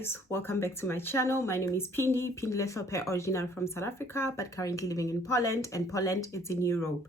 guys, welcome back to my channel. My name is Pindi original from South Africa, but currently living in Poland, and Poland it's in Europe.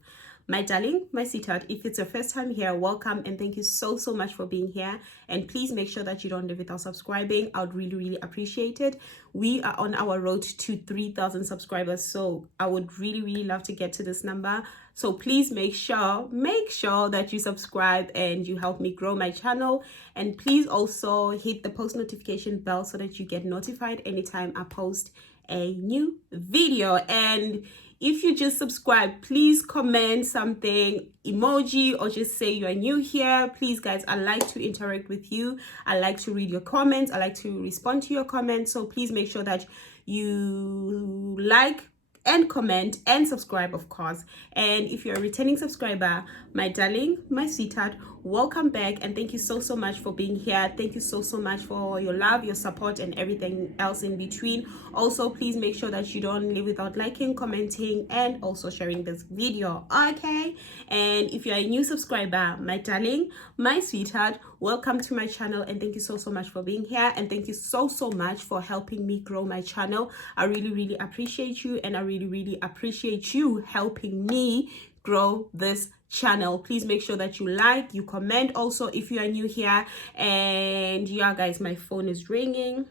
My darling, my sweetheart, if it's your first time here, welcome and thank you so much for being here. And please make sure that you don't leave without subscribing. I would really appreciate it. We are on our road to 3,000 subscribers, so I would really love to get to this number. So please make sure that you subscribe and you help me grow my channel. And please also hit the post notification bell so that you get notified anytime I post a new video. And if you just subscribe, please comment something, emoji, or just say you are new here. Please guys, I like to interact with you. I like to read your comments. I like to respond to your comments. So please make sure that you like and comment and subscribe, of course. And if you're a returning subscriber, my darling, my sweetheart, welcome back and thank you so much for being here. Thank you so much for your love, your support, and everything else in between. Also, please make sure that you don't leave without liking, commenting, and also sharing this video, okay? And if you're a new subscriber, my darling, my sweetheart, welcome to my channel and thank you so much for being here. And thank you so much for helping me grow my channel. I really appreciate you, and I really appreciate you helping me grow this channel. Please make sure that you like, you comment. Also, if you are new here, and yeah guys, my phone is ringing.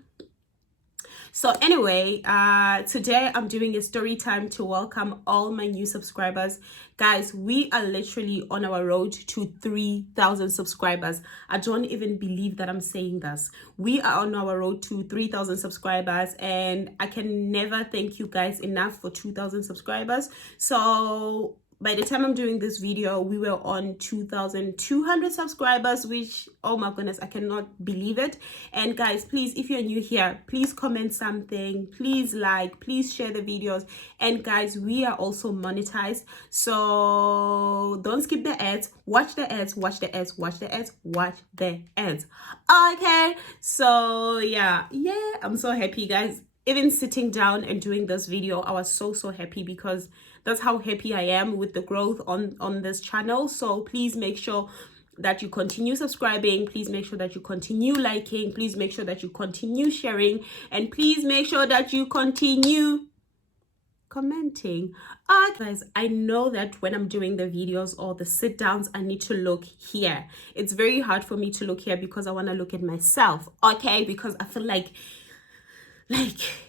So anyway, today I'm doing a story time to welcome all my new subscribers. Guys, we are literally on our road to 3,000 subscribers. I don't even believe that I'm saying this. We are on our road to 3,000 subscribers, and I can never thank you guys enough for 2,000 subscribers. So by the time I'm doing this video, we were on 2,200 subscribers, which, oh my goodness, I cannot believe it. And guys, please, if you're new here, please comment something, please like, please share the videos. And guys, we are also monetized, so don't skip the ads. Watch the ads, watch the ads, watch the ads, watch the ads. Okay, so yeah, I'm so happy, guys. Even sitting down and doing this video, I was so happy, because that's how happy I am with the growth on this channel. So please make sure that you continue subscribing. Please make sure that you continue liking. Please make sure that you continue sharing. And please make sure that you continue commenting. Guys, I know that when I'm doing the videos or the sit downs, I need to look here. It's very hard for me to look here because I want to look at myself, okay? Because I feel like,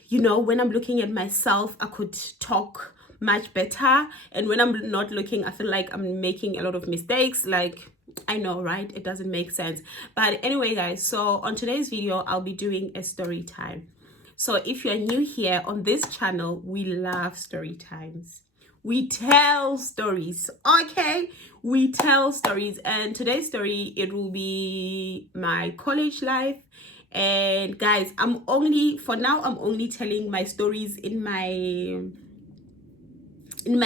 you know, when I'm looking at myself, I could talk much better, and when I'm not looking, I feel like I'm making a lot of mistakes. Like, I know, right? It doesn't make sense. But anyway guys, so on today's video, I'll be doing a story time. So if you're new here on this channel, we love story times. We tell stories, okay? We tell stories. And today's story, it will be my college life. And guys, for now I'm only telling my stories in my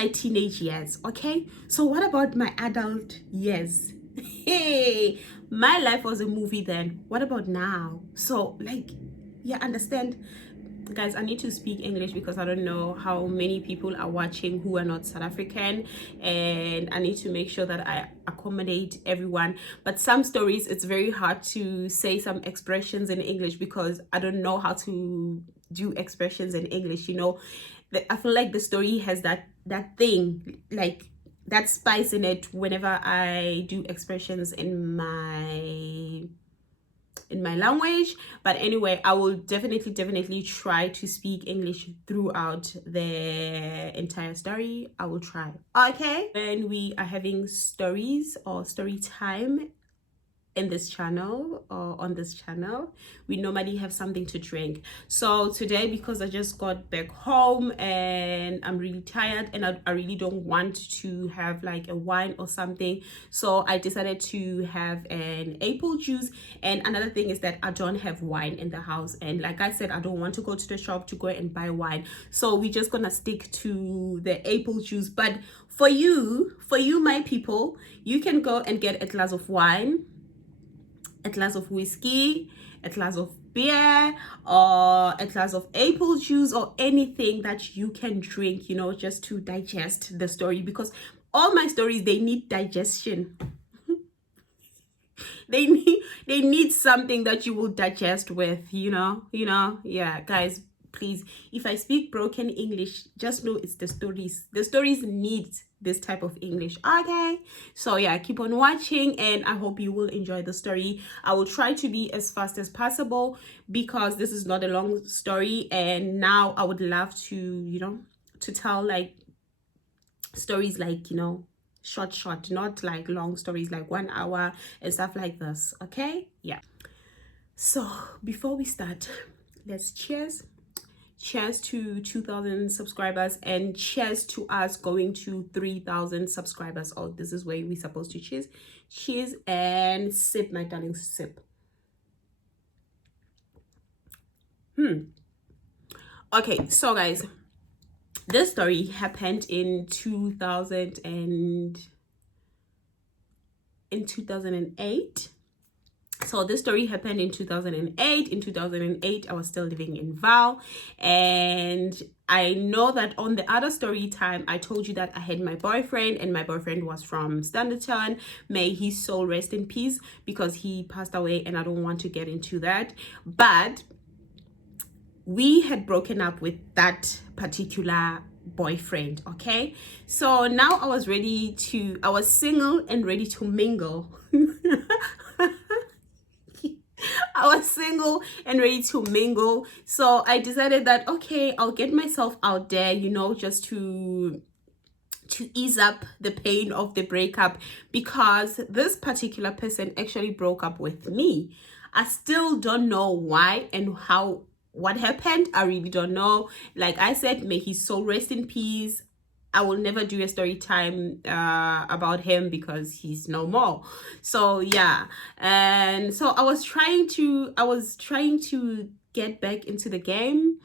teenage years, okay? So what about my adult years? Hey, my life was a movie then. What about now? So, like, yeah, understand? Guys, I need to speak English because I don't know how many people are watching who are not South African, and I need to make sure that I accommodate everyone. But some stories, it's very hard to say some expressions in English because I don't know how to do expressions in English, you know. I feel like the story has that thing, like that spice in it whenever I do expressions in my language. But anyway, I will definitely try to speak English throughout the entire story. I will try, okay? When we are having stories or story time in this channel or on this channel, we normally have something to drink. So today, because I just got back home and I'm really tired and I really don't want to have like a wine or something, so I decided to have an apple juice. And another thing is that I don't have wine in the house, and like I said, I don't want to go to the shop to go and buy wine, so we're just gonna stick to the apple juice. But for you my people, you can go and get a glass of wine, a glass of whiskey, a glass of beer, or a glass of apple juice, or anything that you can drink, you know, just to digest the story, because all my stories, they need digestion. They need something that you will digest with, yeah, guys, please, if I speak broken English, just know it's the stories need this type of English, okay? So yeah, keep on watching, and I hope you will enjoy the story. I will try to be as fast as possible because this is not a long story, and now I would love to to tell like stories like short, not like long stories like 1 hour and stuff like this, okay? Yeah. So before we start, let's cheers to 2,000 subscribers, and cheers to us going to 3,000 subscribers. Oh, this is where we're supposed to cheers and sip, my darling, sip. Okay, so guys, this story happened in 2008. So this story happened in 2008. In 2008, I was still living in Val. And I know that on the other story time, I told you that I had my boyfriend, and my boyfriend was from Standerton. May his soul rest in peace, because he passed away, and I don't want to get into that. But we had broken up with that particular boyfriend, okay? So now I was single and ready to mingle. I was single and ready to mingle. So I decided that, okay, I'll get myself out there, just to ease up the pain of the breakup, because this particular person actually broke up with me. I still don't know why and what happened. I really don't know. Like I said, may his soul rest in peace. I will never do a story time about him because he's no more. So yeah, and so I was trying to get back into the game.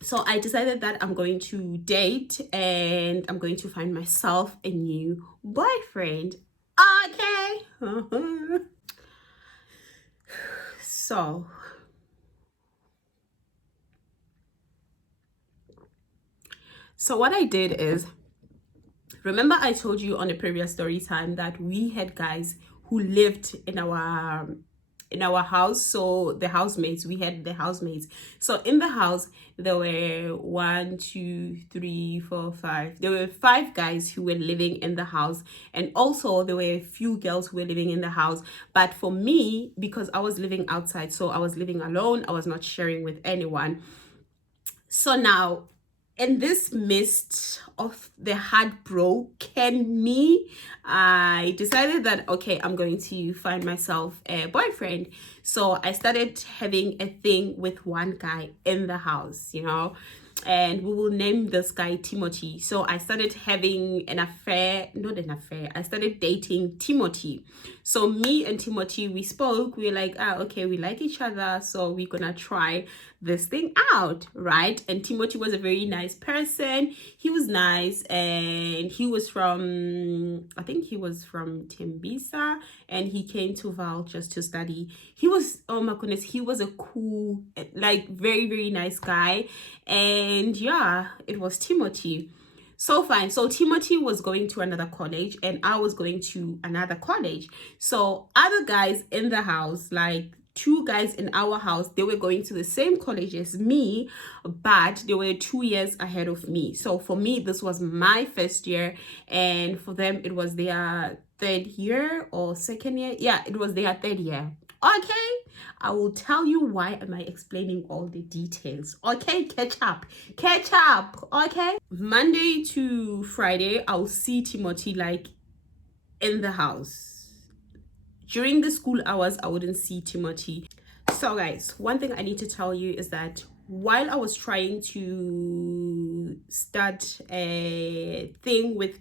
So I decided that I'm going to date, and I'm going to find myself a new boyfriend. Okay. So what I did is, remember I told you on the previous story time that we had guys who lived in our house. So we had the housemates. So in the house there were 1, 2, 3, 4, 5. There were 5 guys who were living in the house, and also there were a few girls who were living in the house. But for me, because I was living outside, so I was living alone, I was not sharing with anyone. So now, in this midst of the heartbroken me, I decided that, okay, I'm going to find myself a boyfriend. So I started having a thing with one guy in the house, and we will name this guy Timothy. So I started having I started dating Timothy. So me and Timothy, we spoke, we were like, okay, we like each other, so we're gonna try this thing out, right? And Timothy was a very nice person. He was nice, and he was from, I think he was from Tembisa, and he came to Val just to study. He was, oh my goodness, he was a cool, like very, very nice guy. And yeah, it was Timothy. So fine. So Timothy was going to another college, and I was going to another college. So other guys in the house, like 2 guys in our house, they were going to the same college as me, but they were 2 years ahead of me. So for me, this was my first year, and for them, it was their 3rd year or 2nd year. Yeah, it was their 3rd year. Okay, I will tell you why am I explaining all the details. Okay, catch up. Okay, Monday to Friday, I'll see Timothy like in the house. During the school hours, I wouldn't see Timothy. So guys, one thing I need to tell you is that while I was trying to start a thing with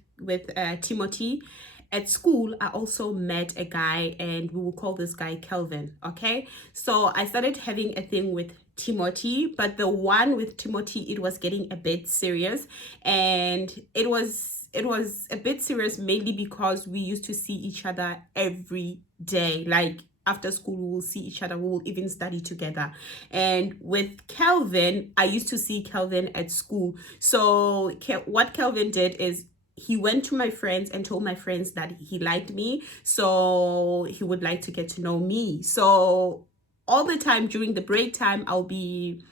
Timothy, at school, I also met a guy, and we will call this guy Kelvin, okay? So I started having a thing with Timothy, but the one with Timothy, it was getting a bit serious, and it was a bit serious mainly because we used to see each other every day. Like after school, we will see each other, we will even study together. And with Kelvin, I used to see Kelvin at school. So what Kelvin did is, he went to my friends and told my friends that he liked me, so he would like to get to know me. So all the time during the break time, I'll be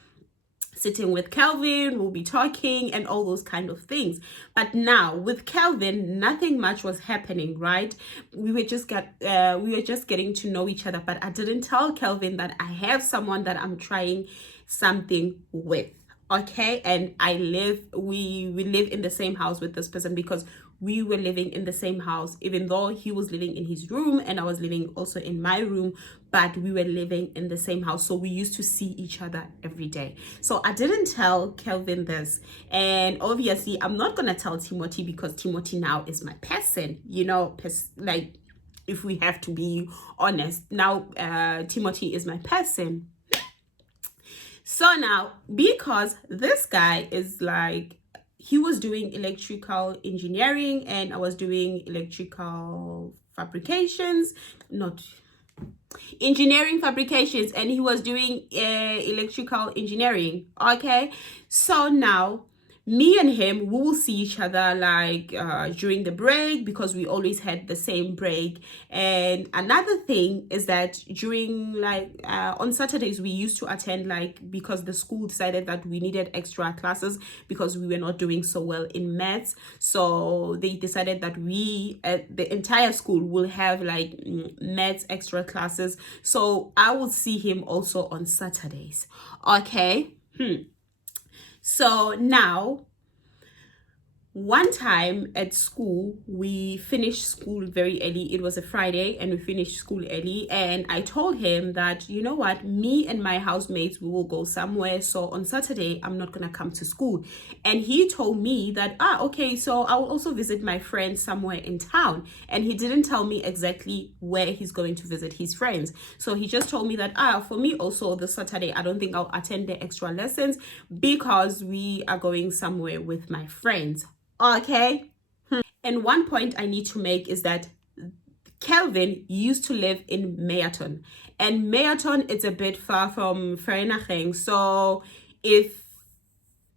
sitting with Kelvin, we'll be talking and all those kind of things. But now with Kelvin, nothing much was happening, right? We were just getting to know each other, but I didn't tell Kelvin that I have someone that I'm trying something with. Okay, and we live in the same house with this person because we were living in the same house, even though he was living in his room and I was living also in my room, but we were living in the same house, so we used to see each other every day. So I didn't tell Kelvin this, and obviously I'm not gonna tell Timothy because Timothy now is my person, like, if we have to be honest, now Timothy is my person. So now, because this guy is like, he was doing electrical engineering and I was doing electrical fabrications, not engineering fabrications, and he was doing electrical engineering. Okay, so now me and him, we will see each other like during the break because we always had the same break. And another thing is that during like on Saturdays we used to attend, like, because the school decided that we needed extra classes because we were not doing so well in maths, so they decided that we the entire school will have like maths extra classes. So I will see him also on Saturdays. Okay. So now, one time at school, we finished school very early. It was a Friday and we finished school early. And I told him that, you know what, me and my housemates, we will go somewhere. So on Saturday, I'm not going to come to school. And he told me that, okay, so I will also visit my friends somewhere in town. And he didn't tell me exactly where he's going to visit his friends. So he just told me that, for me also this Saturday, I don't think I'll attend the extra lessons because we are going somewhere with my friends. Okay. And one point I need to make is that Kelvin used to live in Meyerton, and Meyerton is a bit far from Vereeniging. So if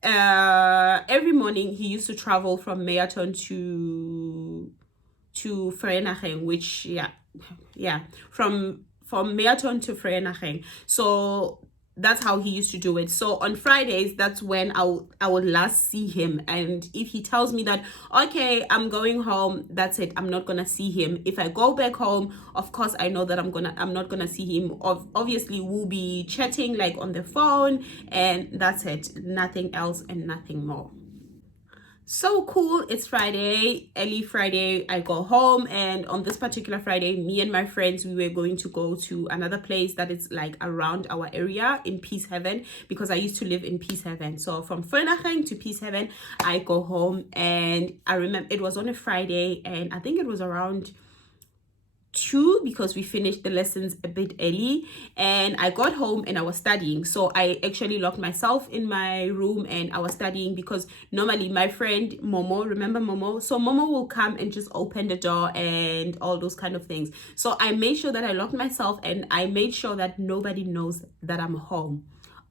every morning he used to travel from Meyerton to Vereeniging, which from Meyerton to Vereeniging. So that's how he used to do it. So on Fridays, that's when I would last see him. And if he tells me that, okay, I'm going home, that's it, I'm not gonna see him. If I go back home, of course I know that I'm not gonna see him. Obviously we'll be chatting like on the phone, and that's it, nothing else and nothing more. So cool, it's Friday, early Friday, I go home, and on this particular Friday, me and my friends, we were going to go to another place that is like around our area in Peacehaven, because I used to live in Peacehaven. So from Vereeniging to Peacehaven, I go home, and I remember it was on a Friday, and I think it was around 2 because we finished the lessons a bit early, and I got home and I was studying. So I actually locked myself in my room and I was studying, because normally my friend Momo, remember Momo? So Momo will come and just open the door and all those kind of things. So I made sure that I locked myself and I made sure that nobody knows that I'm home.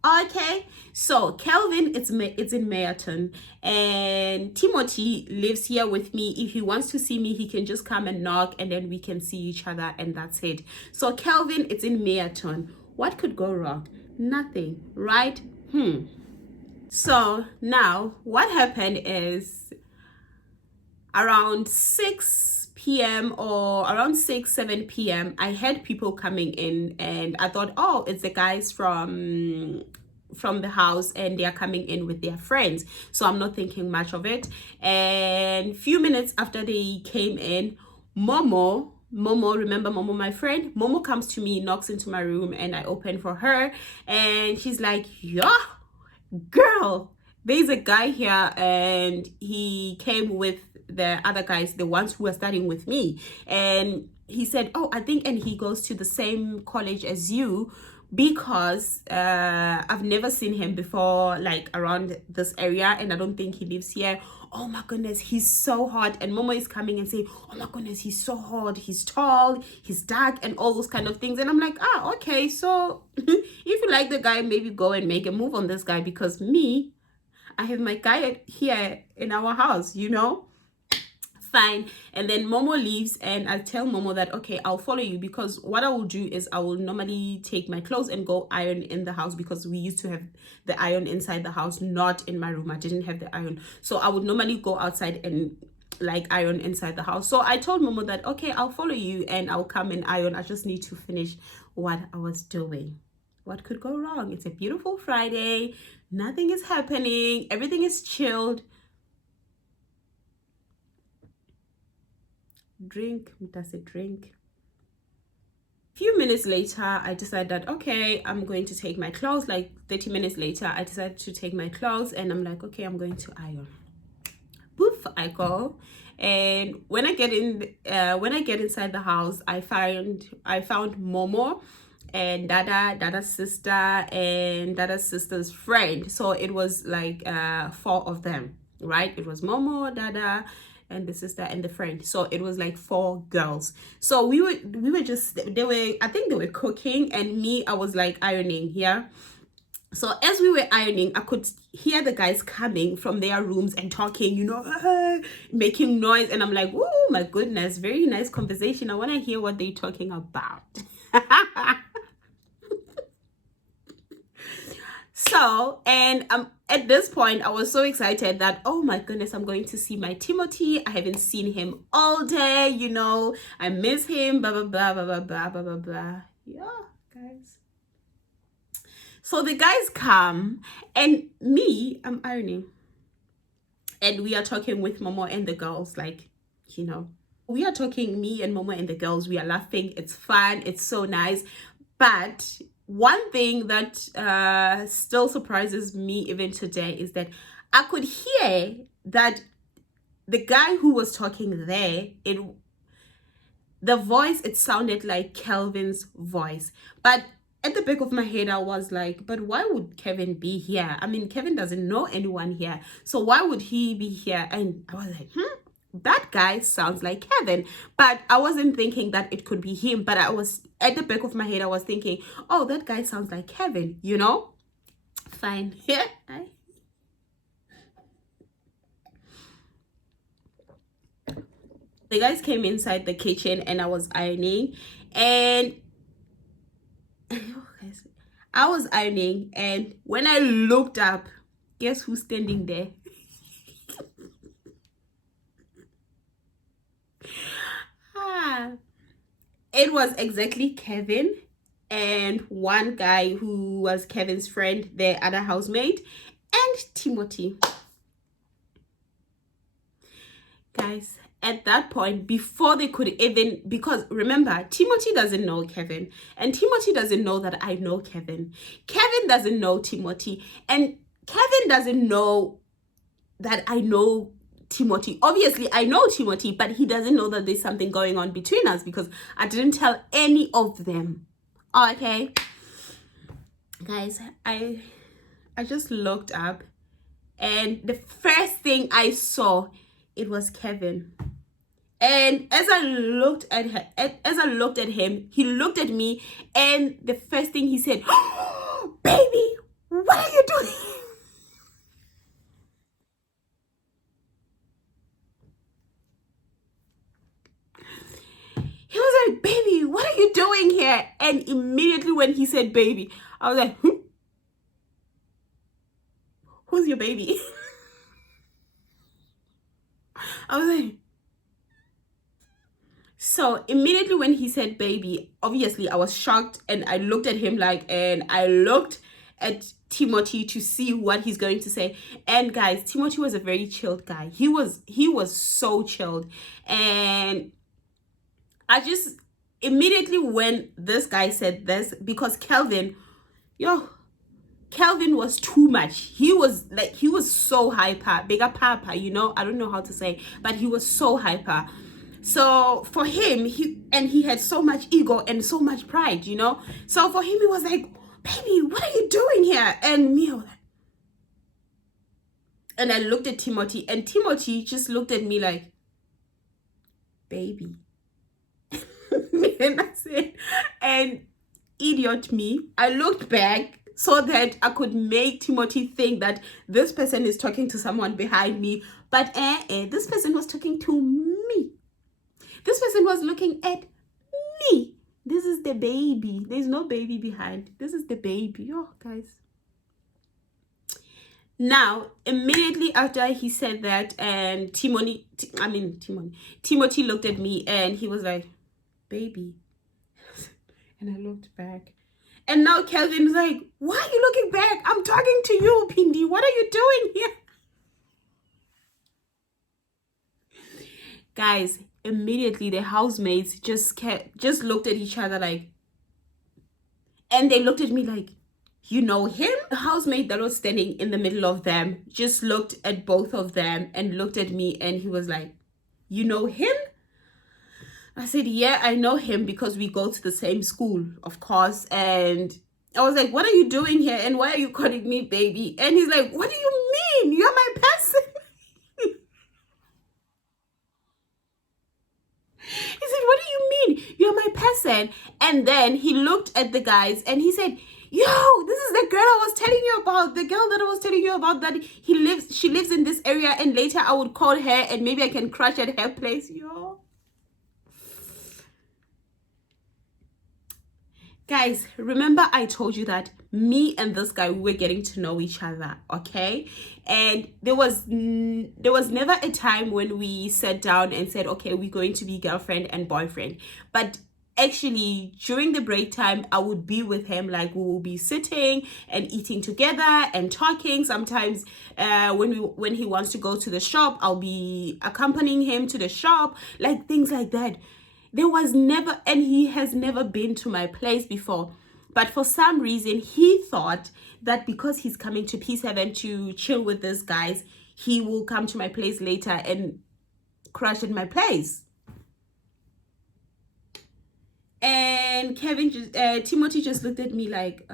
Okay, so Kelvin, it's in Meyerton, and Timothy lives here with me. If he wants to see me, he can just come and knock, and then we can see each other, and that's it. So Kelvin, it's in Meyerton. What could go wrong? Nothing, right? So now what happened is around 6 p.m. or around 7 p.m. I had people coming in, and I thought, oh, it's the guys from the house and they are coming in with their friends. So I'm not thinking much of it. And few minutes after they came in, Momo, remember Momo, my friend? Momo comes to me, knocks into my room, and I open for her, and she's like, yeah, girl, there's a guy here, and he came with the other guys, the ones who are studying with me. And he said, oh, I think, and he goes to the same college as you, because I've never seen him before, like around this area, and I don't think he lives here. Oh my goodness, he's so hot. And Momo is coming and saying, oh my goodness, he's so hot, he's tall, he's dark, and all those kind of things. And I'm like, okay, so if you like the guy, maybe go and make a move on this guy, because me, I have my guy here in our house, Fine. And then Momo leaves, and I tell Momo that, okay, I'll follow you, because what I will do is I will normally take my clothes and go iron in the house, because we used to have the iron inside the house, not in my room. I didn't have the iron, so I would normally go outside and like iron inside the house. So I told Momo that, okay, I'll follow you and I'll come and iron. I just need to finish what I was doing. What could go wrong? It's a beautiful Friday, nothing is happening, everything is chilled. Drink, does it drink? Few minutes later, I decided that, okay, I'm going to take my clothes. Like 30 minutes later, I decided to take my clothes, and I'm like, okay, I'm going to iron. Poof, I go. And when I get inside the house, I found Momo and Dada's sister and Dada's sister's friend. So it was like 4 of them, right? It was Momo, Dada, and the sister and the friend. So it was like 4 girls. So we were just, I think they were cooking, and me, I was like ironing here. So as we were ironing, I could hear the guys coming from their rooms and talking, making noise. And I'm like, oh my goodness, very nice conversation. I want to hear what they're talking about. So, and at this point, I was so excited that, oh my goodness, I'm going to see my Timothy. I haven't seen him all day, I miss him, blah, blah, blah, blah, blah, blah, blah, blah, blah. Yeah, guys. So the guys come, and me, I'm ironing. And we are talking with Momo and the girls, like, we are talking, me and Momo and the girls, we are laughing. It's fun. It's so nice. But one thing that still surprises me even today is that I could hear that the guy who was talking there, the voice, it sounded like Kelvin's voice. But at the back of my head, I was like, but why would Kevin be here? I mean, Kevin doesn't know anyone here. So why would he be here? And I was like, that guy sounds like Kevin. But I wasn't thinking that it could be him. But I was, at the back of my head, I was thinking, oh, that guy sounds like Kevin, Fine. Yeah. The guys came inside the kitchen, and I was ironing. And I was ironing. And when I looked up, guess who's standing there? It was exactly Kevin and one guy who was Kevin's friend, their other housemate, and Timothy. Guys, at that point, before they could even, because remember, Timothy doesn't know Kevin, and Timothy doesn't know that I know Kevin. Kevin doesn't know Timothy, and Kevin doesn't know that I know Timothy. Obviously, I know Timothy, but he doesn't know that there's something going on between us, because I didn't tell any of them. Okay, guys, I just looked up, and the first thing I saw, it was Kevin. And as I looked at him, he looked at me, and the first thing he said, oh, baby, what are you doing? He was like, baby, what are you doing here? And immediately when he said baby, I was like, who's your baby? I was like, so immediately when he said baby, obviously I was shocked, and I looked at him and I looked at Timothy to see what he's going to say. And guys, Timothy was a very chilled guy. He was so chilled. And I just immediately, when this guy said this, because Kelvin was too much. He was so hyper, bigger papa, I don't know how to say, but he was so hyper. So for him, he had so much ego and so much pride, So for him, he was like, baby, what are you doing here? And me, I was like, and I looked at Timothy, and Timothy just looked at me like, baby. And I said, and idiot me, I looked back so that I could make Timothy think that this person is talking to someone behind me. But this person was talking to was looking at me. This is the baby. There's no baby behind. This is the baby. Oh, guys. Now, immediately after he said that, and Timothy looked at me and he was like, baby. And I looked back. And now Kelvin's like, why are you looking back? I'm talking to you, Pindi. What are you doing here? Guys, immediately the housemates just looked at each other like, and they looked at me like, you know him? The housemate that was standing in the middle of them just looked at both of them and looked at me, and he was like, you know him? I said, yeah, I know him because we go to the same school, of course. And I was like, what are you doing here? And why are you calling me baby? And he's like, what do you mean? You're my person. He said, what do you mean? You're my person. And then he looked at the guys and he said, yo, this is the girl I was telling you about. The girl that I was telling you about, that she lives in this area, and later I would call her and maybe I can crash at her place. Yo. Guys, remember I told you that me and this guy, we were getting to know each other, okay? And there was never a time when we sat down and said, okay, we're going to be girlfriend and boyfriend. But actually, during the break time, I would be with him. Like, we will be sitting and eating together and talking. Sometimes when he wants to go to the shop, I'll be accompanying him to the shop, like things like that. There was never, and he has never been to my place before. But for some reason, he thought that because he's coming to P7 to chill with these guys, he will come to my place later and crash at my place. And Timothy just looked at me like,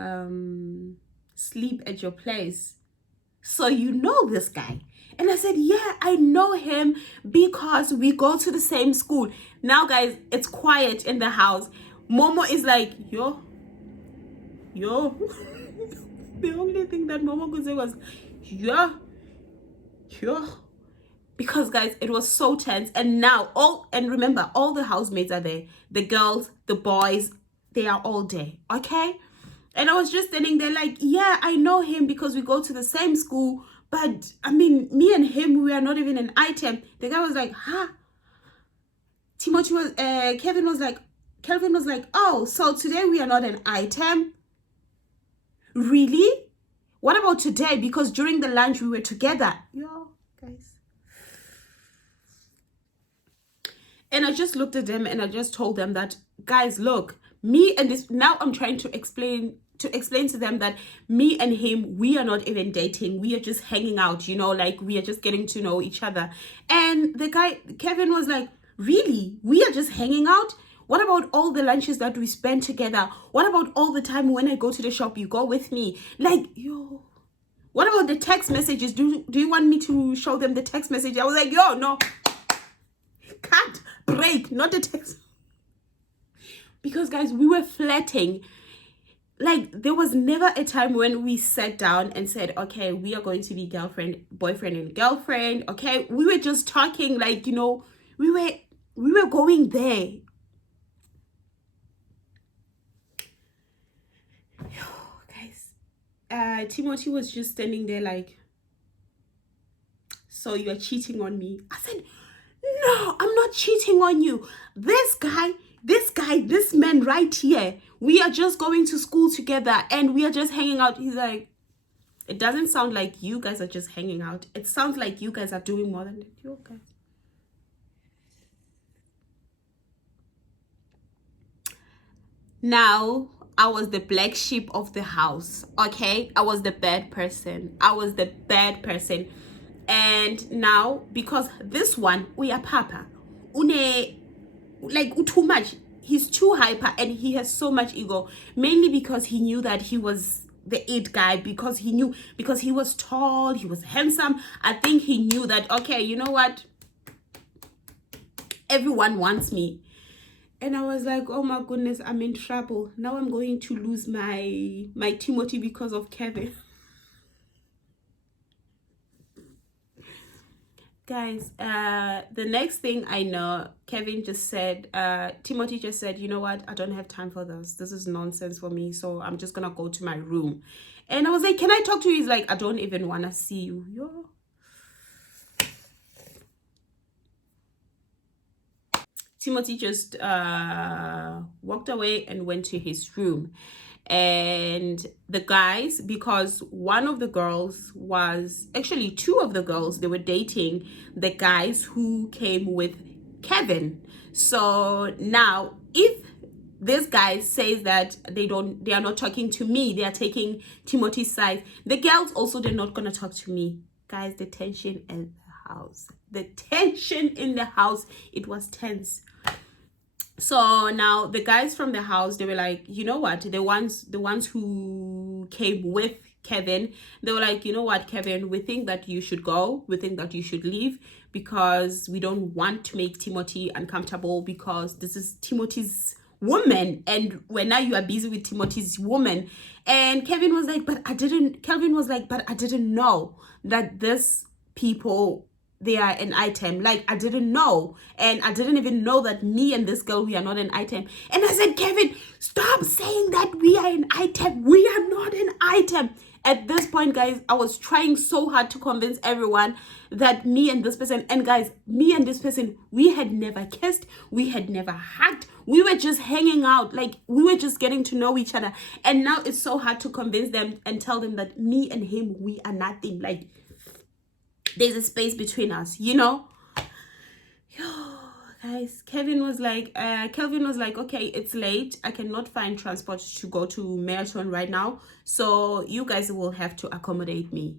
sleep at your place. So you know this guy. And I said, yeah, I know him because we go to the same school. Now, guys, it's quiet in the house. Momo is like, yo. The only thing that Momo could say was, yo. Because, guys, it was so tense. And now, remember, all the housemates are there. The girls, the boys, they are all there, okay? And I was just standing there like, yeah, I know him because we go to the same school. But, I mean, me and him, we are not even an item. The guy was like, huh? Kelvin was like, oh, so today we are not an item? Really? What about today? Because during the lunch we were together. Yo, guys. And I just looked at them and I just told them that, guys, look, me and this, now I'm trying to explain to them that me and him, we are not even dating. We are just hanging out, you know, like we are just getting to know each other. And the guy, Kevin, was like, really? We are just hanging out? What about all the lunches that we spend together? What about all the time when I go to the shop, you go with me? Like, yo, what about the text messages? Do you want me to show them the text message? I was like, yo, no. Cut, break, not the text. Because, guys, we were flirting. Like, there was never a time when we sat down and said, okay, we are going to be boyfriend and girlfriend, okay? We were just talking, like, you know, we were going there. Guys, Timothy was just standing there like, so you are cheating on me? I said, no, I'm not cheating on you. This man right here, we are just going to school together and we are just hanging out. He's like, it doesn't sound like you guys are just hanging out. It sounds like you guys are doing more than that. You guys. Now, I was the black sheep of the house, okay? I was the bad person. And now, because this one, we are Papa, like too much. He's too hyper and he has so much ego. Mainly because he knew that he was the it guy, because he was tall, he was handsome. I think he knew that, okay, you know what? Everyone wants me. And I was like, oh my goodness, I'm in trouble. Now I'm going to lose my Timothy because of Kevin. Guys, the next thing I know, Kevin just said, Timothy just said, you know what, I don't have time for this. This is nonsense for me, so I'm just gonna go to my room. And I was like, can I talk to you? He's like, I don't even want to see you. Yo. Timothy just walked away and went to his room. And the guys, because one of the girls was actually two of the girls, they were dating the guys who came with Kevin. So now if this guy says that they are not talking to me, they are taking Timothy's side, the girls also, they're not gonna talk to me. Guys, the tension in the house, the tension in the house, it was tense. So now the guys from the house, they were like, you know what, the ones who came with Kevin, they were like, you know what, Kevin, we think that you should go, we think that you should leave, because we don't want to make Timothy uncomfortable, because this is Timothy's woman, and when now you are busy with Timothy's woman. And Kelvin was like, but I didn't know that this people, they are an item. Like, I didn't know. And I didn't even know that me and this girl, we are not an item. And I said, Kevin, stop saying that we are an item. We are not an item. At this point, guys, I was trying so hard to convince everyone that me and this person, and guys, me and this person, we had never kissed, we had never hugged, we were just hanging out, like we were just getting to know each other. And now it's so hard to convince them and tell them that me and him, we are nothing. Like, there's a space between us, you know. Guys, Kelvin was like, okay, it's late, I cannot find transport to go to Marathon right now, so you guys will have to accommodate me.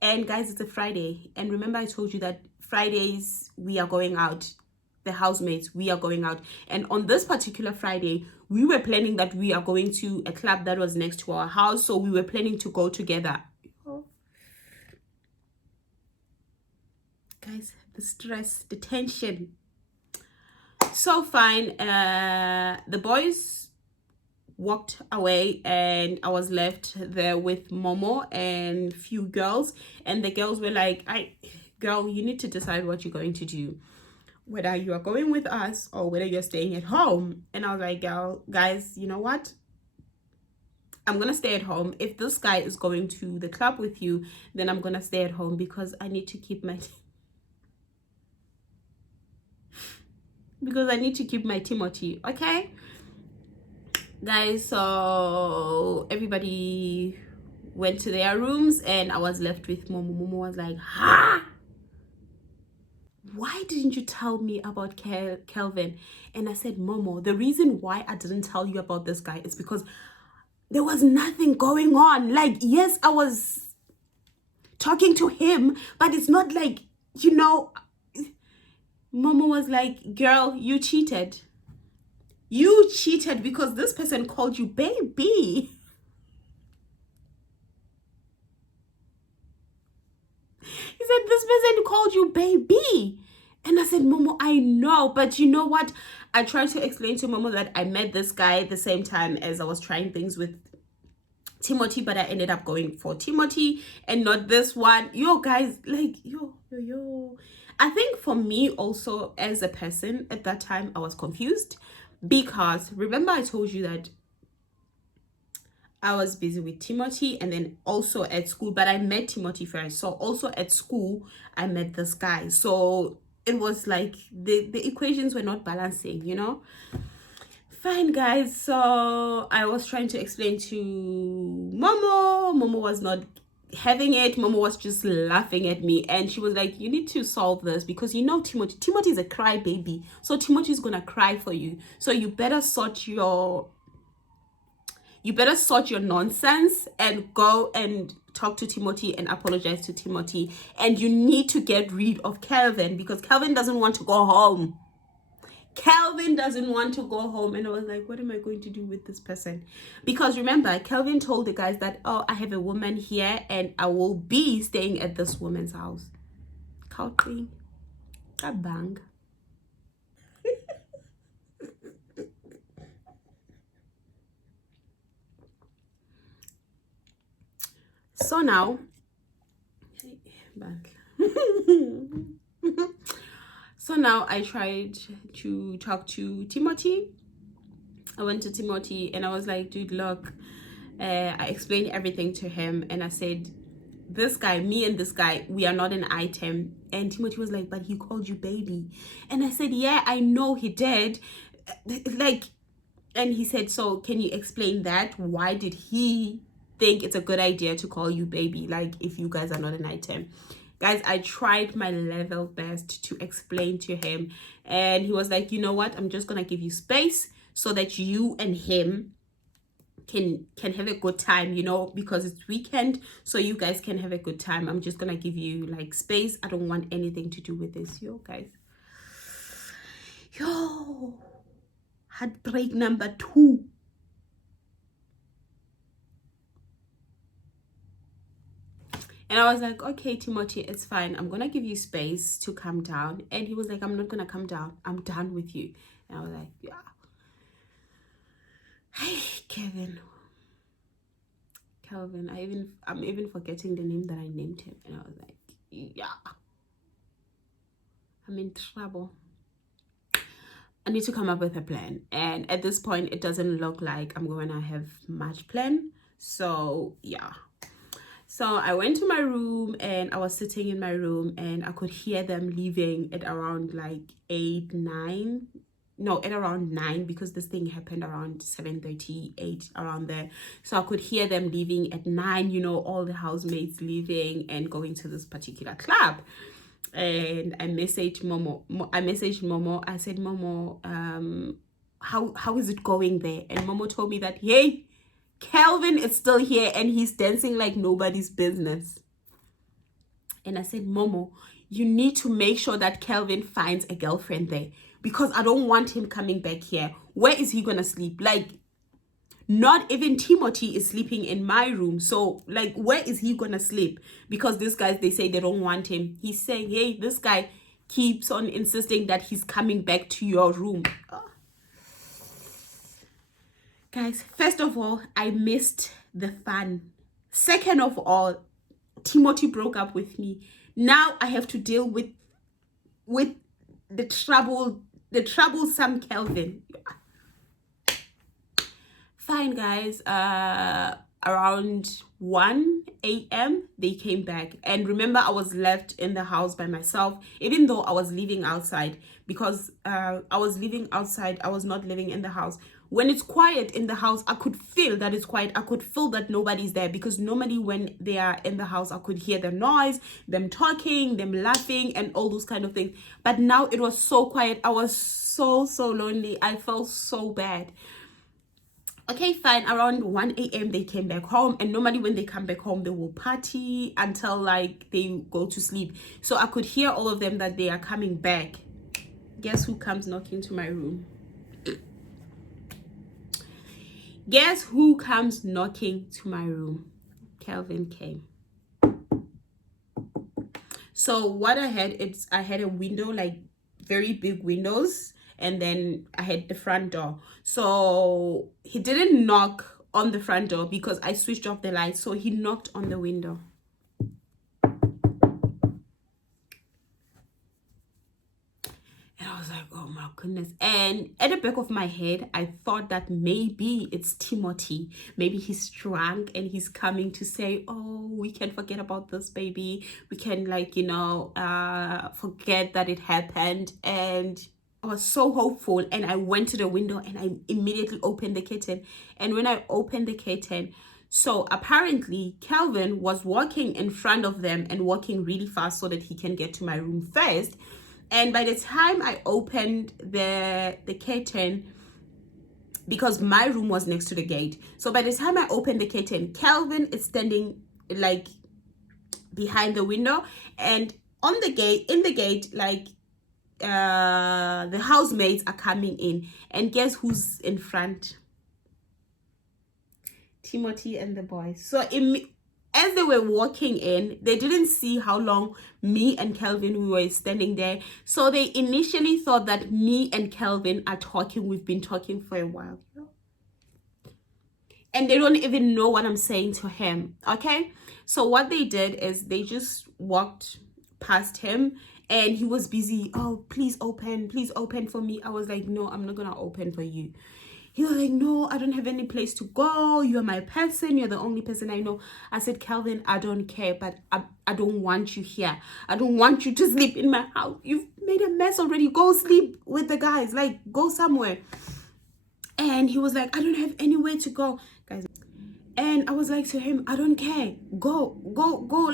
And guys, it's a Friday, and remember I told you that Fridays we are going out, the housemates, we are going out. And on this particular Friday, we were planning that we are going to a club that was next to our house, so we were planning to go together. Guys, the stress, the tension. So fine, the boys walked away, and I was left there with Momo and few girls. And the girls were like, girl, you need to decide what you're going to do, whether you are going with us or whether you're staying at home. And I was like, girl, guys, you know what, I'm gonna stay at home. If this guy is going to the club with you, then I'm gonna stay at home, because I need to keep my Timothy, okay? Guys, so everybody went to their rooms, and I was left with Momo. Momo was like, why didn't you tell me about Kelvin? And I said, Momo, the reason why I didn't tell you about this guy is because there was nothing going on. Like, yes, I was talking to him, but it's not like, you know. Momo was like, girl, you cheated. You cheated because this person called you baby. He said, this person called you baby. And I said, Momo, I know, but you know what? I tried to explain to Momo that I met this guy at the same time as I was trying things with Timothy, but I ended up going for Timothy and not this one. Yo, guys, like, yo. I think for me also, as a person at that time, I was confused, because remember I told you that I was busy with Timothy, and then also at school, but I met Timothy first. So also at school, I met this guy. So it was like the equations were not balancing, you know. Fine, guys. So I was trying to explain to Momo. Momo was not having it. Momo was just laughing at me, and she was like, you need to solve this, because you know Timothy is a crybaby, so Timothy's gonna cry for you, so you better sort your nonsense and go and talk to Timothy and apologize to Timothy. And you need to get rid of Kelvin, because Kelvin doesn't want to go home. Kelvin doesn't want to go home. And I was like, what am I going to do with this person? Because remember, Kelvin told the guys that, oh, I have a woman here and I will be staying at this woman's house. Bang. So now So now I tried to talk to Timothy. I went to Timothy and I was like, dude, look, I explained everything to him and I said, this guy, me and this guy, we are not an item. And Timothy was like, but he called you baby. And I said, yeah, I know he did. Like, and he said, so can you explain that? Why did he think it's a good idea to call you baby? Like, if you guys are not an item. Guys, I tried my level best to explain to him. And he was like, you know what? I'm just going to give you space so that you and him can have a good time, you know, because it's weekend, so you guys can have a good time. I'm just gonna give you like space. I don't want anything to do with this. Yo guys, yo, heartbreak number 2. And I was like, okay, Timothy, it's fine, I'm gonna give you space to calm down. And he was like, I'm not gonna calm down, I'm done with you. And I was like, yeah. Hey, Kelvin, I'm even forgetting the name that I named him. And I was like, yeah, I'm in trouble. I need to come up with a plan. And at this point, it doesn't look like I'm going to have much plan. So yeah. So I went to my room and I was sitting in my room and I could hear them leaving at around like 8, 9. No, at around 9, because this thing happened around 7:38, around there. So I could hear them leaving at 9, you know, all the housemates leaving and going to this particular club. And I messaged Momo. I said, Momo, how is it going there? And Momo told me that, hey, Kelvin is still here and he's dancing like nobody's business. And I said, Momo, you need to make sure that Kelvin finds a girlfriend there, because I don't want him coming back here. Where is he gonna sleep? Like, not even Timothy is sleeping in my room. So like, where is he gonna sleep? Because these guys, they say they don't want him. He's saying, hey, this guy keeps on insisting that he's coming back to your room. Guys, first of all, I missed the fun. Second of all, Timothy broke up with me. Now I have to deal with the troublesome Kelvin. Fine, guys. Around 1 a.m. they came back, and remember, I was left in the house by myself, even though I was living outside, because I was living outside. I was not living in the house. When it's quiet in the house, I could feel that it's quiet. I could feel that nobody's there, because normally when they are in the house, I could hear the noise, them talking, them laughing, and all those kind of things. But now it was so quiet. I was so lonely. I felt so bad. Okay, fine. Around 1 a.m. they came back home, and normally when they come back home, they will party until like they go to sleep. So I could hear all of them that they are coming back. Guess who comes knocking to my room? Guess who comes knocking to my room? Kelvin came. So what I had, I had a window, like very big windows, and then I had the front door. So he didn't knock on the front door because I switched off the light. So he knocked on the window. And I was like, oh my goodness. And at the back of my head, I thought that maybe it's Timothy. Maybe he's drunk and he's coming to say, oh, we can forget about this, baby. We can, like, you know, forget that it happened. And I was so hopeful, and I went to the window and I immediately opened the curtain. And when I opened the curtain, so apparently Kelvin was walking in front of them and walking really fast so that he can get to my room first. And by the time I opened the curtain, because my room was next to the gate, so by the time I opened the curtain, Kelvin is standing like behind the window, and on the gate, in the gate, like the housemates are coming in, and guess who's in front? Timothy and the boys. So as they were walking in, they didn't see how long me and Kelvin we were standing there. So they initially thought that me and Kelvin are talking. We've been talking for a while. and they don't even know what I'm saying to him. Okay, so what they did is they just walked past him, and he was busy. Oh, please open for me. I was like, no, I'm not gonna open for you. He was like, no, I don't have any place to go. You're my person. You're the only person I know. I said, Calvin, I don't care, but I don't want you here. I don't want you to sleep in my house. You've made a mess already. Go sleep with the guys. Like, go somewhere. And he was like, I don't have anywhere to go, guys. And I was like to him, I don't care. Go,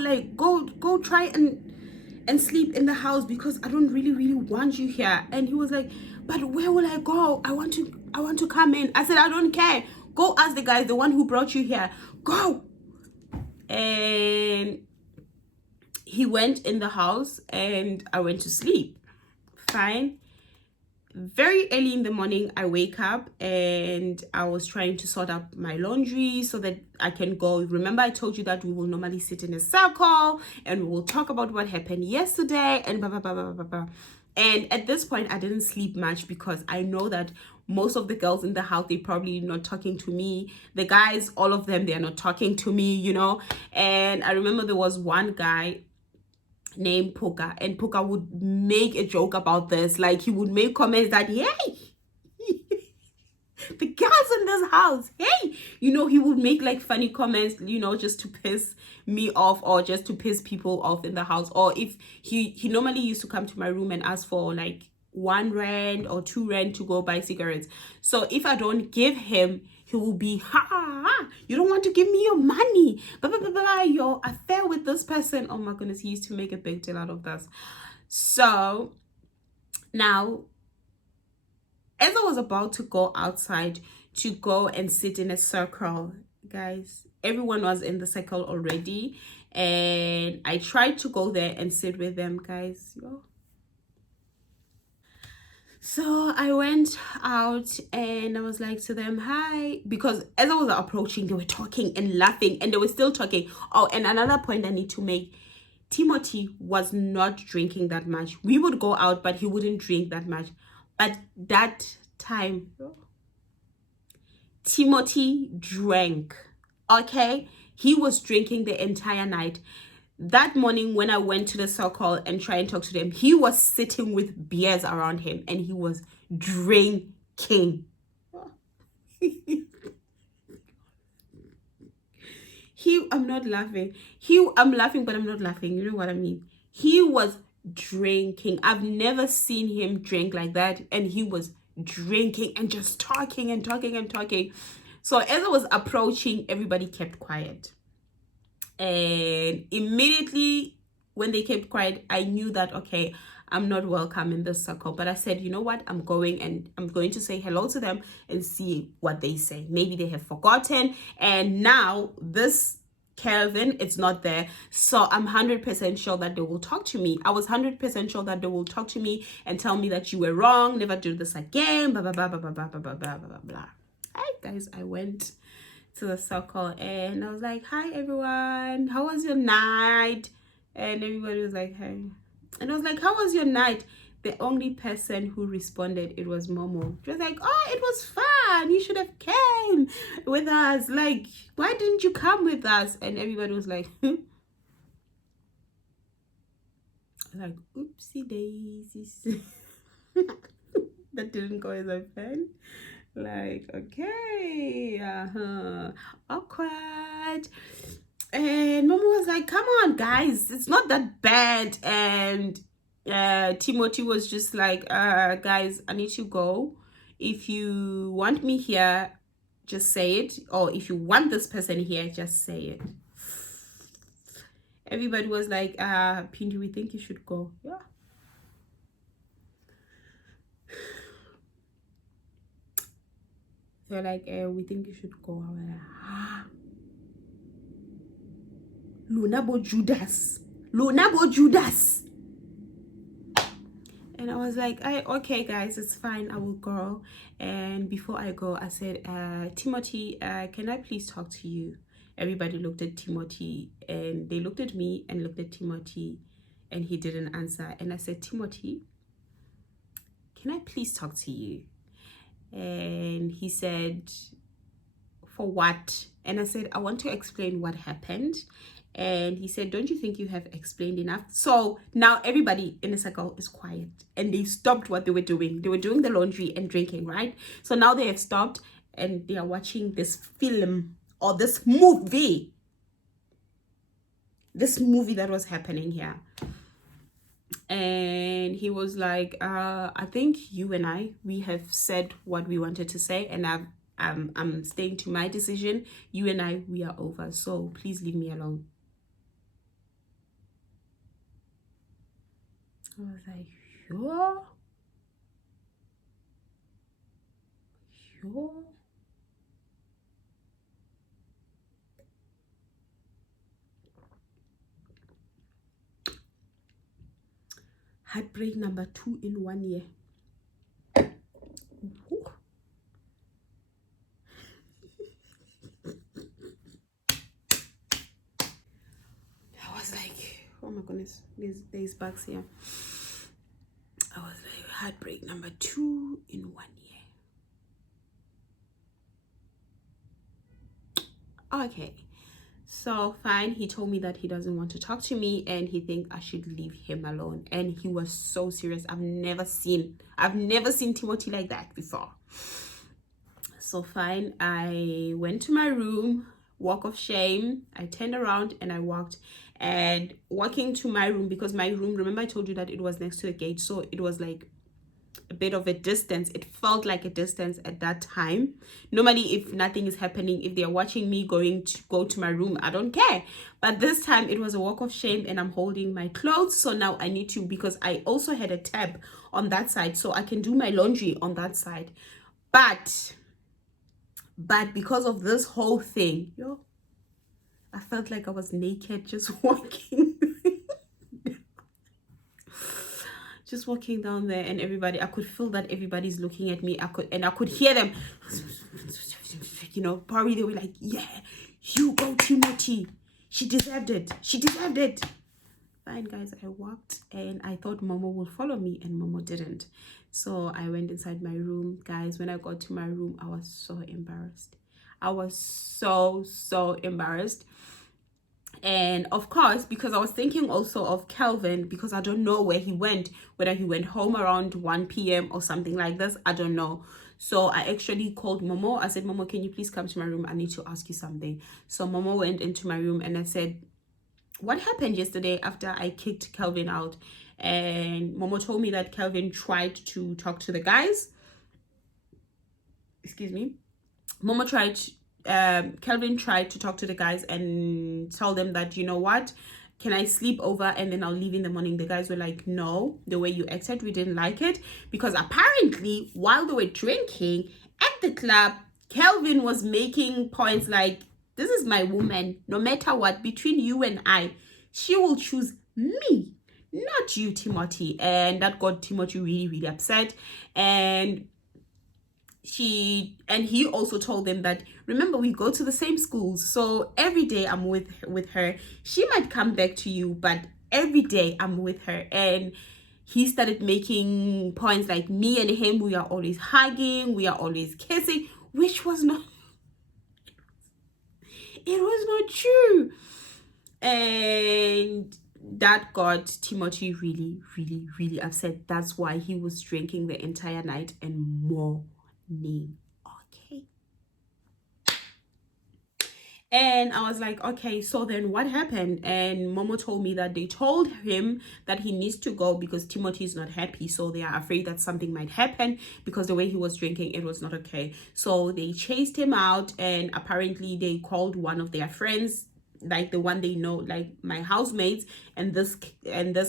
like, go try and sleep in the house, because I don't really want you here. And he was like, but where will I go? I want to come in. I said, I don't care. Go ask the guys, the one who brought you here. Go. And he went in the house, and I went to sleep. Fine. Very early in the morning, I wake up, and I was trying to sort out my laundry so that I can go. Remember, I told you that we will normally sit in a circle and we will talk about what happened yesterday and blah, blah, blah, blah, blah, blah. And at this point, I didn't sleep much, because I know that most of the girls in the house, they probably not talking to me. The guys, all of them, they are not talking to me, you know. And I remember there was one guy named Puka, and Puka would make a joke about this. Like, he would make comments that, hey, the girls in this house, hey, you know, he would make like funny comments, you know, just to piss me off, or just to piss people off in the house. Or if he normally used to come to my room and ask for like 1 rand or 2 rand to go buy cigarettes. So if I don't give him, he will be, ha, you don't want to give me your money, blah, blah, blah, blah, your affair with this person. Oh my goodness, he used to make a big deal out of this. So now, as I was about to go outside to go and sit in a circle, guys, everyone was in the circle already, and I tried to go there and sit with them, guys. So I went out, and I was like to them, hi, because as I was approaching, they were talking and laughing, and they were still talking. Oh, and another point I need to make, Timothy was not drinking that much. We would go out, but he wouldn't drink that much. But that time, Timothy drank. Okay, he was drinking the entire night. That morning, when I went to the circle and tried and talk to them, he was sitting with beers around him, and he was drinking. I'm not laughing. I'm laughing, but I'm not laughing. You know what I mean? He was drinking. I've never seen him drink like that. And he was drinking and just talking and talking and talking. So as I was approaching, everybody kept quiet. And immediately when they kept quiet, I knew that, okay, I'm not welcome in this circle. But I said, you know what? I'm going to say hello to them and see what they say. Maybe they have forgotten. And now this Calvin, it's not there. So I'm 100% sure that they will talk to me. I was 100% sure that they will talk to me and tell me that you were wrong. Never do this again. Blah, blah, blah, blah, blah, blah, blah, blah, blah, blah, blah. Hi, guys. I went to the circle, and I was like, hi, everyone. How was your night? And everybody was like, hey. And I was like, how was your night? The only person who responded, it was Momo. She was like, oh, it was fun. You should have came with us. Like, why didn't you come with us? And everybody was like, like, oopsie daisies. That didn't go as I planned. Like, okay, awkward. And Mama was like, come on, guys, it's not that bad. And Timothy was just like, guys, I need to go. If you want me here, just say it. Or if you want this person here, just say it. Everybody was like, Pindi, we think you should go. Yeah. They're like, we think you should go. I'm like, Lunabo Judas. And I was like, okay, guys, it's fine. I will go. And before I go, I said, Timothy, can I please talk to you? Everybody looked at Timothy, and they looked at me and looked at Timothy, and he didn't answer. And I said, Timothy, can I please talk to you? And he said, for what? And I said, I want to explain what happened. And he said, don't you think you have explained enough? So now everybody in the circle is quiet and they stopped what they were doing. They were doing the laundry and drinking, right? So now they have stopped and they are watching this film or this movie that was happening here. And he was like, I think you and we have said what we wanted to say, and I'm staying to my decision. You and we are over, so please leave me alone. I was like, sure? Sure? Heartbreak number 2 in 1 year. Ooh. I was like, oh my goodness, there's bugs here. I was like, heartbreak number 2 in 1 year. Okay, so fine. He told me that he doesn't want to talk to me and he thinks I should leave him alone. And he was so serious. I've never seen Timothy like that before. So fine, I went to my room, walk of shame. I turned around and I walked. And walking to my room, because my room, remember I told you that it was next to the gate, so it was like a bit of a distance. It felt like a distance at that time. Normally, if nothing is happening, if they're watching me go to my room, I don't care. But this time it was a walk of shame and I'm holding my clothes. So now I need to, because I also had a tab on that side, so I can do my laundry on that side. But because of this whole thing, I felt like I was naked just walking. Just walking down there, and I could feel that everybody's looking at me. I could hear them, probably they were like, yeah, you go Timothy. She deserved it. Fine, guys, I walked and I thought Momo would follow me, and Momo didn't. So I went inside my room. Guys, when I got to my room, I was so embarrassed. I was so embarrassed. And of course, because I was thinking also of Kelvin, because I don't know where he went, whether he went home around 1 p.m. or something like this, I don't know. So I actually called Momo. I said, Momo, can you please come to my room? I need to ask you something. So Momo went into my room and I said, what happened yesterday after I kicked Kelvin out? And Momo told me that Kelvin tried to talk to the guys. Excuse me. Kelvin tried to talk to the guys and tell them that, you know what, can I sleep over and then I'll leave in the morning? The guys were like, no, the way you acted, we didn't like it. Because apparently while they were drinking at the club, Kelvin was making points like, this is my woman, no matter what, between you and I, she will choose me, not you, Timothy. And that got Timothy really, really upset. And he also told them that, remember, we go to the same schools, so every day I'm with her. She might come back to you, but every day I'm with her. And he started making points like, me and him, we are always hugging, we are always kissing, which was not true. And that got Timothy really, really, really upset. That's why he was drinking the entire night and more. Okay. And I was like, okay, so then what happened? And Momo told me that they told him that he needs to go because Timothy is not happy, so they are afraid that something might happen because the way he was drinking, it was not okay. So they chased him out, and apparently they called one of their friends, like the one they know, like my housemates, and this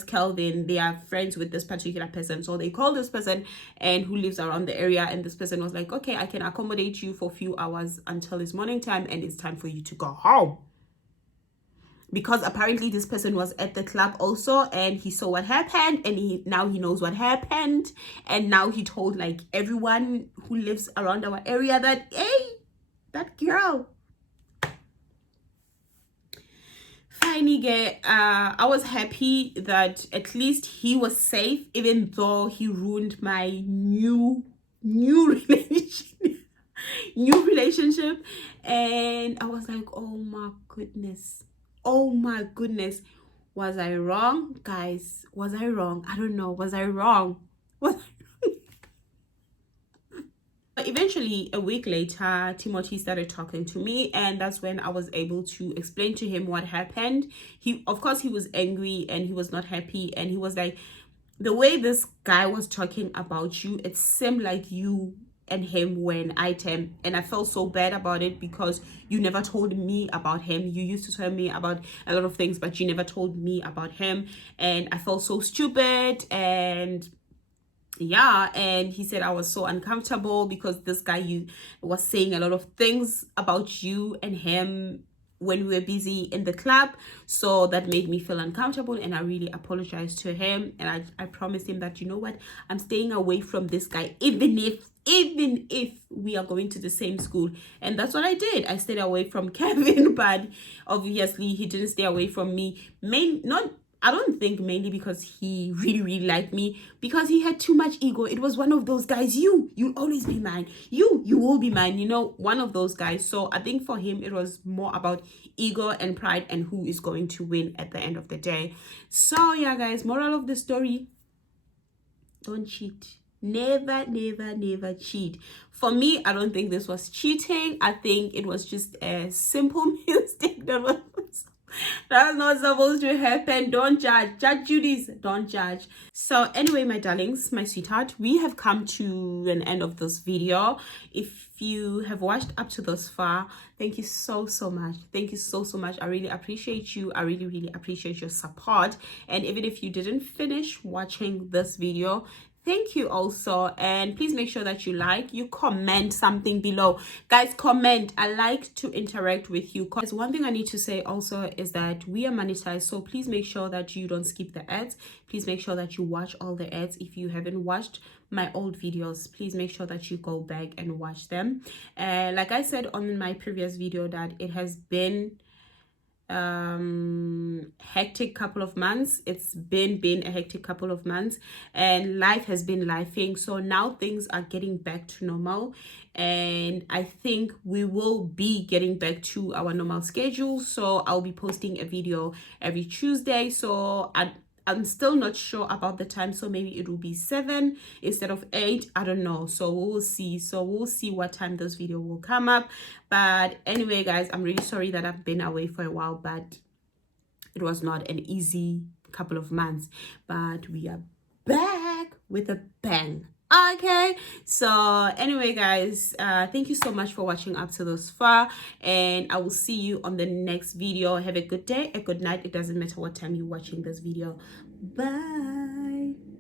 Kelvin, they are friends with this particular person. So they called this person and who lives around the area, and this person was like, okay, I can accommodate you for a few hours until it's morning time and it's time for you to go home. Because apparently this person was at the club also and he saw what happened, and now he knows what happened, and now he told like everyone who lives around our area that, hey, that girl. I was happy that at least he was safe, even though he ruined my new relationship. new relationship. And I was like, oh my goodness, was I wrong, guys? Was I wrong? I don't know. Was I wrong? Was Eventually, a week later, Timothy started talking to me, and that's when I was able to explain to him what happened. He, of course, he was angry and he was not happy, and he was like, the way this guy was talking about you, it seemed like you and him were an item, and I felt so bad about it because you never told me about him. You used to tell me about a lot of things, but you never told me about him, and I felt so stupid. And yeah, and he said I was so uncomfortable because this guy you was saying a lot of things about you and him when we were busy in the club, so that made me feel uncomfortable, and I really apologized to him, and I promised him that, you know what, I'm staying away from this guy even if we are going to the same school. And that's what I did. I stayed away from Kevin, but obviously he didn't stay away from me. Not, I don't think mainly because he really liked me, because he had too much ego. It was one of those guys, you'll always be mine, you will be mine, you know, one of those guys. So I think for him it was more about ego and pride and who is going to win at the end of the day. So yeah, guys, moral of the story, don't cheat. Never cheat. For me, I don't think this was cheating. I think it was just a simple mistake that's not supposed to happen. Don't judge. Judge Judy's. Don't judge. So anyway, my darlings, my sweetheart, we have come to an end of this video. If you have watched up to this far, thank you so much. Thank you so much. I really appreciate you. I really appreciate your support. And even if you didn't finish watching this video, thank you also. And please make sure that you comment something below, guys. Comment. I like to interact with you. Because one thing I need to say also is that we are monetized, so please make sure that you don't skip the ads. Please make sure that you watch all the ads. If you haven't watched my old videos, please make sure that you go back and watch them. Like I said on my previous video, that it has been hectic couple of months. It's been a hectic couple of months, and life has been lifing. So now things are getting back to normal, and I think we will be getting back to our normal schedule. So I'll be posting a video every Tuesday. So I'm still not sure about the time, so maybe it will be 7 instead of 8. I don't know. So we'll see. So we'll see what time this video will come up. But anyway, guys, I'm really sorry that I've been away for a while, but it was not an easy couple of months. But we are back with a bang. Okay, so anyway, guys, thank you so much for watching up to this far, and I will see you on the next video. Have a good day, a good night. It doesn't matter what time you're watching this video. Bye.